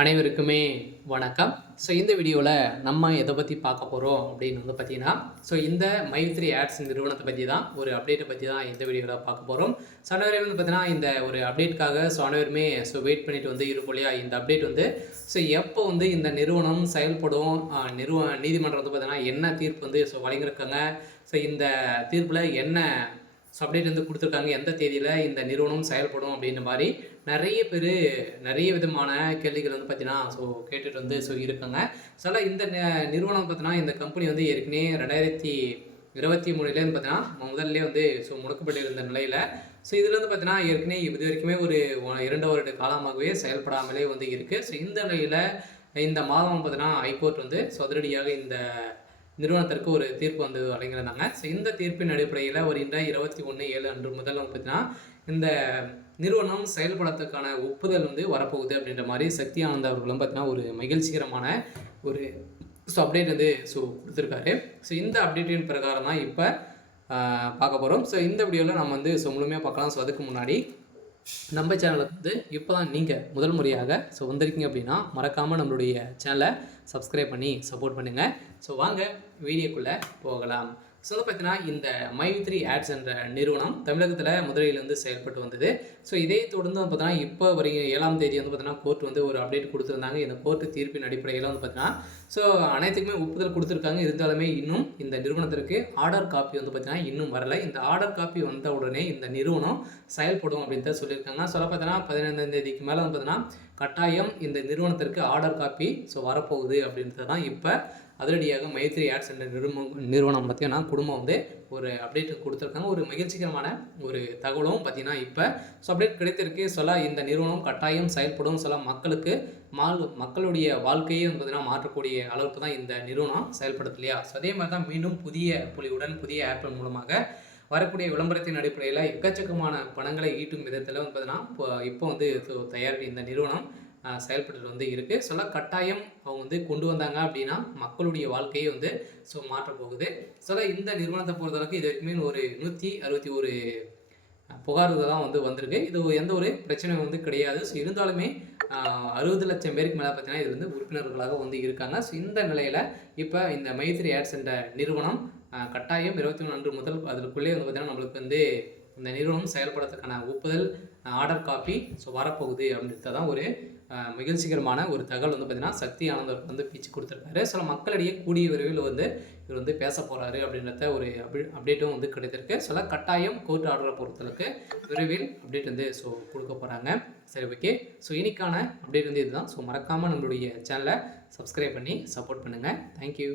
அனைவருக்குமே வணக்கம். இந்த வீடியோவில் நம்ம எதை பற்றி பார்க்க போகிறோம் அப்படின்னு பார்த்தீங்கன்னா, இந்த மைத்ரி ஆட்ஸ் நிறுவனத்தை பற்றி தான் ஒரு அப்டேட்டை பற்றி தான் இந்த வீடியோவில் பார்க்க போகிறோம். அனைவரும் பார்த்தீங்கன்னா இந்த ஒரு அப்டேட்டுக்காக அனைவருமே வெயிட் பண்ணிட்டு இருக்கும் இல்லையா. இந்த அப்டேட் எப்போ இந்த நிறுவனம் செயல்படும், நீதிமன்றம் பார்த்தீங்கன்னா என்ன தீர்ப்பு வழங்கியிருக்காங்க, இந்த தீர்ப்பில் என்ன அப்டேட் கொடுத்துருக்காங்க, எந்த தேதியில் இந்த நிறுவனம் செயல்படும் அப்படின்ற மாதிரி நிறைய பேர் நிறைய விதமான கேள்விகள் பார்த்தீங்கன்னா கேட்டுட்டு இருக்காங்க. இந்த நிறுவனம் பார்த்தீங்கன்னா இந்த கம்பெனி ஏற்கனவே 2023 பார்த்தீங்கன்னா முதல்ல முடக்கப்பட்டிருந்த நிலையில் இதில் பார்த்தீங்கன்னா ஏற்கனவே இது வரைக்குமே ஒரு 2 வருட காலமாகவே செயல்படாமலே இருக்குது. இந்த நிலையில் இந்த மாதம் பார்த்தீங்கன்னா ஹைகோர்ட் அதிரடியாக இந்த நிறுவனத்திற்கு ஒரு தீர்ப்பு வழங்கியிருந்தாங்க. இந்த தீர்ப்பின் அடிப்படையில் ஒரு 21/7 அன்று முதல் பார்த்தீங்கன்னா இந்த நிறுவனம் செயல்படுறதுக்கான ஒப்புதல் வரப்போகுது அப்படின்ற மாதிரி சக்தி ஆனந்த் அவர்களும் பார்த்தீங்கன்னா ஒரு மகிழ்ச்சிகரமான ஒரு அப்டேட் கொடுத்துருக்காரு. இந்த அப்டேட்டின் பிரகாரம் தான் இப்போ பார்க்க போகிறோம். இந்த வீடியோவில் நம்ம முழுமையாக பார்க்கலாம். அதுக்கு முன்னாடி நம்ம சேனலுக்கு இப்போ தான் நீங்கள் முதல் முறையாக வந்திருக்கீங்க அப்படின்னா மறக்காமல் நம்மளுடைய சேனலை சப்ஸ்கிரைப் பண்ணி சப்போர்ட் பண்ணுங்கள். வாங்க வீடியோக்குள்ளே போகலாம். பார்த்தீங்கன்னா இந்த மைத்ரி ஆட்ஸ் என்ற நிறுவனம் தமிழகத்தில் முதலிலிருந்து செயல்பட்டு வந்தது. இதை தொடர்ந்து பார்த்தீங்கன்னா இப்போ வரைக்கும் 7ஆம் தேதி பார்த்தீங்கன்னா கோர்ட் ஒரு அப்டேட் கொடுத்துருந்தாங்க. இந்த கோர்ட்டு தீர்ப்பின் அடிப்படையில் பார்த்தீங்கன்னா அனைத்துக்குமே ஒப்புதல் கொடுத்துருக்காங்க. இருந்தாலுமே இன்னும் இந்த நிறுவனத்திற்கு ஆர்டர் காப்பி பார்த்தீங்கன்னா இன்னும் வரலை. இந்த ஆர்டர் காப்பி வந்த உடனே இந்த நிறுவனம் செயல்படும் அப்படின்னு தான் சொல்லியிருக்காங்க. பார்த்தீங்கன்னா 15ஆம் தேதிக்கு மேலே பார்த்தீங்கன்னா கட்டாயம் இந்த நிறுவனத்திற்கு ஆர்டர் காப்பி வரப்போகுது அப்படின்றது தான் இப்போ அதிரடியாக மைத்ரி ஆட்ஸ் என்ற நிறுவனம் பார்த்தீங்கன்னா குடும்பம் ஒரு அப்டேட் கொடுத்துருக்காங்க. ஒரு மகிழ்ச்சிகரமான ஒரு தகவலும் பார்த்தீங்கன்னா இப்போ அப்டேட் கிடைத்திருக்கு. இந்த நிறுவனம் கட்டாயம் செயல்படும். மக்களுடைய வாழ்க்கையை பார்த்தீங்கன்னா மாற்றக்கூடிய அளவுக்கு தான் இந்த நிறுவனம் செயல்படுது இல்லையா. அதே மாதிரி தான் மீண்டும் புதிய புலியுடன் புதிய ஆப் மூலமாக வரக்கூடிய விளம்பரத்தின் அடிப்படையில் எக்கச்சக்கமான பணங்களை ஈட்டும் விதத்தில் பார்த்தீங்கன்னா இப்போ தயாரிப்பு இந்த நிறுவனம் செயல்பட்டு இருக்குது. கட்டாயம் அவங்க கொண்டு வந்தாங்க அப்படின்னா மக்களுடைய வாழ்க்கையை மாற்றப் போகுது. இந்த நிறுவனத்தை பொறுத்தளவுக்கு இது வரைக்குமே ஒரு 161 புகார்கள் தான் வந்திருக்கு. இது எந்த ஒரு பிரச்சனையும் கிடையாது. இருந்தாலுமே 60 லட்சம் பேருக்கு மேலே பார்த்தீங்கன்னா இது உறுப்பினர்களாக இருக்காங்க. இந்த நிலையில் இப்போ இந்த மைத்ரி ஆட்ஸ் என்ற நிறுவனம் கட்டாயம் 21 அன்று முதல் அதற்குள்ளே பார்த்தீங்கன்னா நம்மளுக்கு இந்த நிறுவனம் செயல்படுறதுக்கான ஒப்புதல் ஆர்டர் காப்பி வரப்போகுது அப்படின்றது தான் ஒரு மகிழ்ச்சிகரமான ஒரு தகவல் பார்த்தீங்கன்னா சக்தி ஆனந்த் பேச்சு கொடுத்துருக்காரு. மக்களிடையே கூடிய விரைவில் இவர் பேச போகிறாரு அப்படின்றத ஒரு அப்டேட்டும் கிடைத்திருக்கு. கட்டாயம் கோர்ட் ஆர்டரை பொறுத்தளவுக்கு விரைவில் அப்டேட் கொடுக்க போகிறாங்க. சரி, ஓகே. இன்னைக்கான அப்டேட் இதுதான். மறக்காமல் நம்மளுடைய சேனலை சப்ஸ்கிரைப் பண்ணி சப்போர்ட் பண்ணுங்கள். தேங்க்யூ.